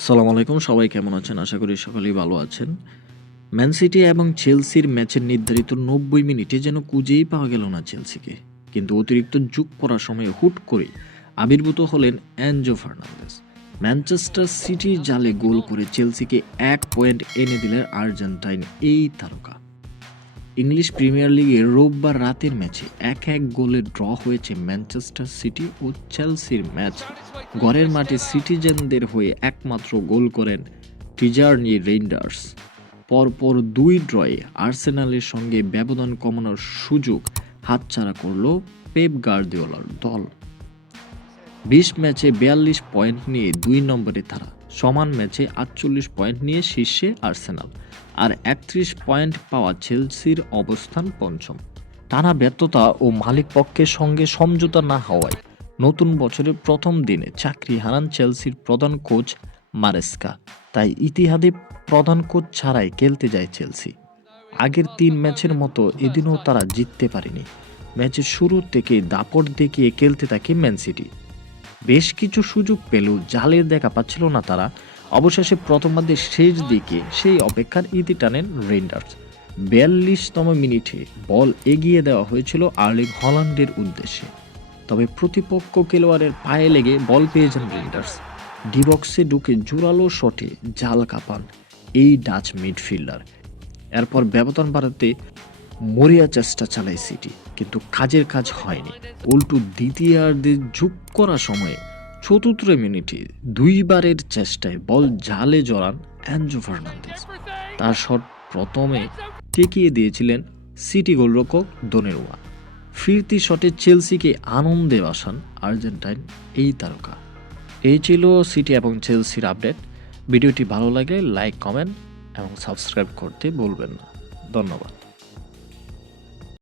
আসসালামু আলাইকুম, সবাই কেমন আছেন? আশা করি সকলেই ভালো আছেন। ম্যান সিটি এবং চেলসির ম্যাচের নির্ধারিত ৯০ মিনিটে যেন খুঁজেই পাওয়া গেল না চেলসিকে। কিন্তু অতিরিক্ত যোগ করার সময় হুট করে আবির্ভূত হলেন এনজো ফার্নান্দেজ। ম্যানচেস্টার সিটির জালে গোল করে চেলসিকে ১ পয়েন্ট এনে দিলেন আর্জেন্টাইন এই তারকা। ইংলিশ প্রিমিয়ার লিগের রোববার রাতের ম্যাচে ১-১ গোলে ড্র হয়েছে ম্যানচেস্টার সিটি ও চেলসির ম্যাচ। ঘরের মাঠে সিটিজেনদের হয়ে একমাত্র গোল করেন টিজার্নি রেইন্ডার্স। পরপর ২ ড্রয়ে আর্সেনালের সঙ্গে ব্যবধান কমানোর সুযোগ হাতছাড়া করল পেপ গার্দিওলার দল। ২০ ম্যাচে ৪২ পয়েন্ট নিয়ে ২ নম্বরে তারা, সমান ম্যাচে ৪৮ পয়েন্ট নিয়ে শীর্ষে আর্সেনাল, আর ৩১ পয়েন্ট পাওয়া চেলসির অবস্থান পঞ্চম। টানা ব্যর্থতা ও মালিকপক্ষের সঙ্গে সমঝোতা না হওয়ায় নতুন বছরের প্রথম দিনে চাকরি হারান চেলসির প্রধান কোচ মারেস্কা। তাই ইতিহাদে প্রধান কোচ ছাড়াই খেলতে যায় চেলসি। আগের ৩ ম্যাচের মতো এদিনও তারা জিততে পারেনি। ম্যাচের শুরু থেকে দাপট দেখিয়ে খেলতে থাকে ম্যান সিটি। বেশ কিছু সুযোগ পেলেও জালের দেখা পাচ্ছিল না তারা। অবশেষে প্রথমার্ধের শেষ দিকে সেই অপেক্ষার ইতি টানেন রেইন্ডার্স। ৪২তম মিনিটে বল এগিয়ে দেওয়া হয়েছিল আর্লিং হল্যান্ডের উদ্দেশ্যে, তবে প্রতিপক্ষ খেলোয়াড়ের পায়ে লেগে বল পেয়ে যান রেইন্ডার্স। ডিবক্সে ঢুকে জোরালো শটে জাল কাঁপান এই ডাচ মিডফিল্ডার। এরপর ব্যবধান বাড়াতে মরিয়া চেষ্টা চালায় সিটি, কিন্তু কাজের কাজ হয়নি। উল্টো দ্বিতীয়ার্ধে যোগ করার সময়ে ৪৪ মিনিটে ২ বারের চেষ্টায় বল জালে জড়ান এনজো ফার্নান্দেজ। তার শট প্রথমে ঠেকিয়ে দিয়েছিলেন সিটি গোলরক্ষক দোনেরুয়া। ফিরতি শটে চেলসিকে আনন্দে বাসান আর্জেন্টাইন এই তারকা। এই ছিল সিটি এবং চেলসির আপডেট। ভিডিওটি ভালো লাগলে লাইক, কমেন্ট এবং সাবস্ক্রাইব করতে ভুলবেন না। ধন্যবাদ।